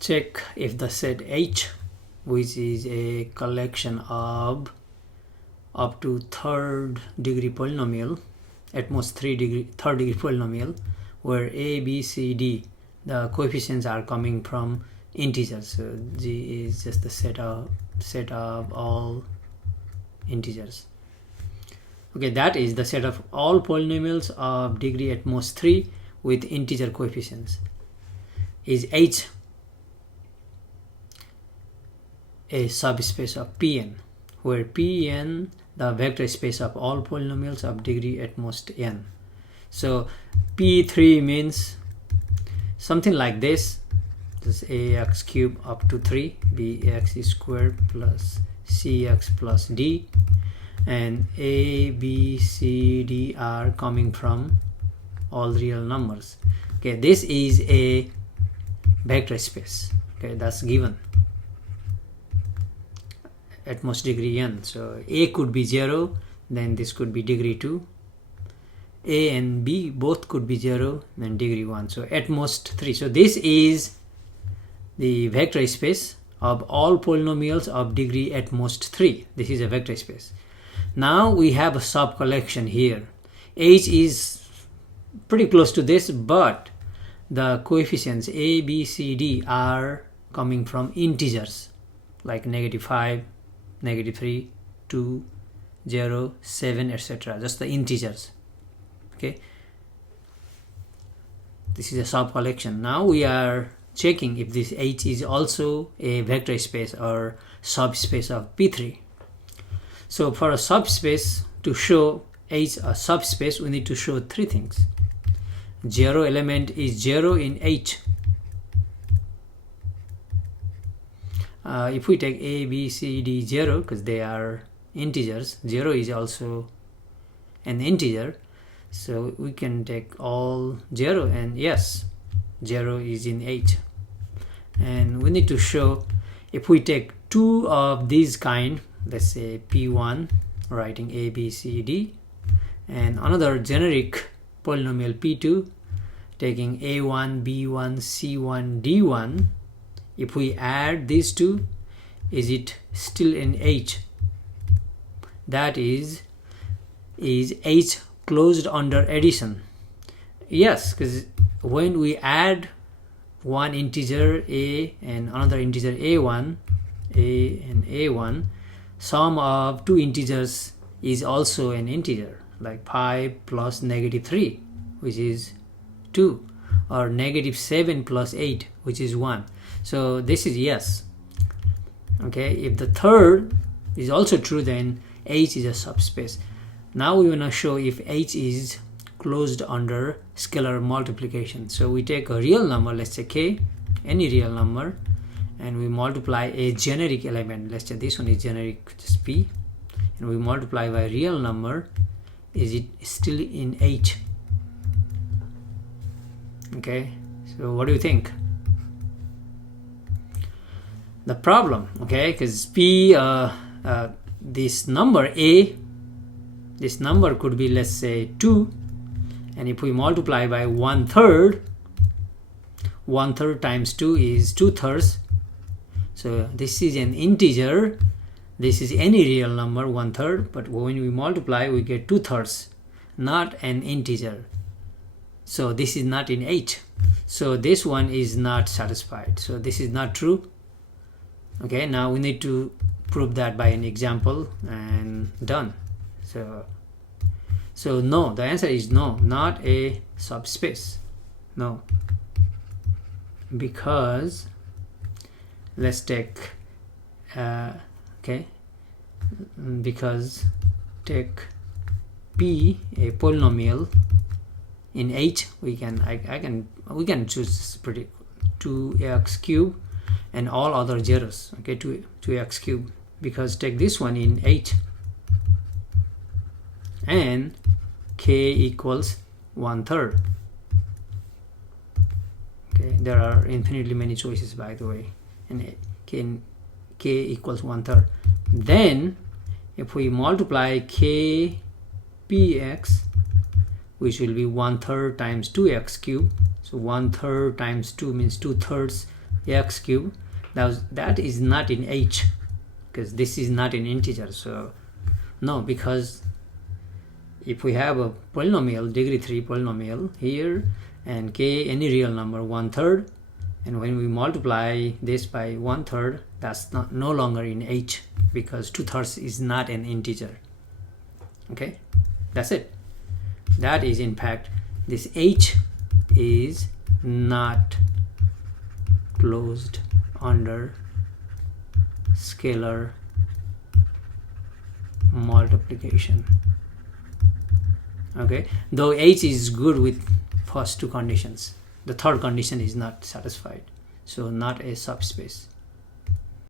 check if the set H, which is a collection of up to third degree polynomial, at most third degree polynomial, where A, B, C, D, the coefficients are coming from integers. So G is just the set of all integers. Okay, that is the set of all polynomials of degree at most 3 with integer coefficients. Is H a subspace of Pn, where Pn the vector space of all polynomials of degree at most n. So P3 means something like this. This ax cube up to 3, bx squared plus cx plus d, and a, b, c, d are coming from all real numbers. Okay, this is a vector space. Okay, that's given at most degree n. So a could be 0, then this could be degree 2. A and b both could be 0, then degree 1. So at most 3. So this is the vector space of all polynomials of degree at most 3. This is a vector space. Now we have a sub collection here. H is pretty close to this, but the coefficients a, b, c, d are coming from integers like -5, -3, 2, 0, 7, etc. Just the integers. Okay, this is a sub collection. Now we are checking if this H is also a vector space or subspace of P3. So for a subspace, to show H a subspace, we need to show 3 things. 0 element is 0 in H. If we take A, B, C, D 0, because they are integers, 0 is also an integer. So we can take all 0, and yes, 0 is in H. And we need to show if we take 2 of these kind, let's say P1, writing A, B, C, D, and another generic polynomial P2, taking A1, B1, C1, D1, if we add these two, is it still in H? That is H closed under addition? Yes, because when we add one integer a and another integer a1, a and a1, sum of 2 integers is also an integer, like 5 plus -3, which is 2, or -7 plus 8, which is 1. So this is yes. Okay, if the third is also true, then H is a subspace. Now we want to show if H is closed under scalar multiplication. So we take a real number, let's say k, any real number, and we multiply a generic element. Let's say this one is generic, just p, and we multiply by a real number. Is it still in H? Okay, so what do you think? The problem, okay, because p, this number a, this number could be, let's say 2, and if we multiply by 1/3, 1/3 times 2 is 2/3. So this is an integer, this is any real number, 1/3, but when we multiply we get 2/3, not an integer. So this is not in H. So this one is not satisfied. So this is not true. Okay, now we need to prove that by an example, and done. So no, the answer is no, not a subspace. No, because let's take okay, because take p, a polynomial in H, we can choose pretty 2x cube and all other zeros. Okay, 2x cube, because take this one in H, and k equals 1/3. Okay, there are infinitely many choices, by the way, and k equals 1/3. Then if we multiply k px, which will be 1/3 times 2x cube. So 1/3 times 2 means 2/3 x cube. That is not in h, because this is not an integer. So no, because if we have a polynomial, degree 3 polynomial here, and k any real number 1/3, and when we multiply this by 1/3, that's no longer in h, because 2/3 is not an integer. Okay, that's it. That is, in fact, this h is not closed under scalar multiplication. Okay, though h is good with first two conditions, the third condition is not satisfied, so not a subspace.